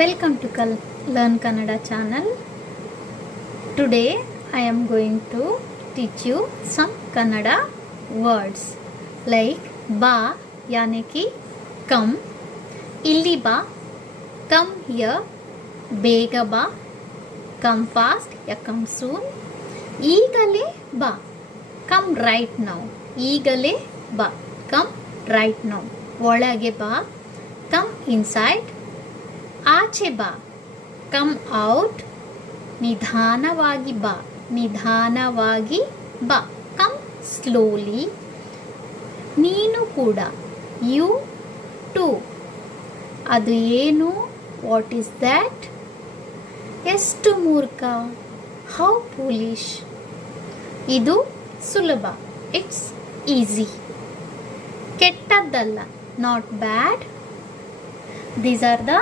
Welcome to Learn Kannada channel. Today I am going to teach you some Kannada words like ba यानी कि come, illi ba come here, bega ba come fast या come soon, ಈಗಲೇ ba come right now, ಈಗಲೇ ba come right now, ಒಳಗೆ ಬಾ come inside, ಆಚೆ ಬಾ come out, ನಿಧಾನವಾಗಿ ಬಾ ನಿಧಾನವಾಗಿ ಬಾ ಕಮ್ ಸ್ಲೋಲಿ, ನೀನು ಕೂಡ ಯು ಟು, ಅದು ಏನು ವಾಟ್ ಈಸ್ ದ್ಯಾಟ್, ಎಷ್ಟು ಮೂರ್ಖ ಹೌ ಫೂಲಿಶ್, ಇದು ಸುಲಭ ಇಟ್ಸ್ ಈಸಿ, ಕೆಟ್ಟದ್ದಲ್ಲ not bad. These are the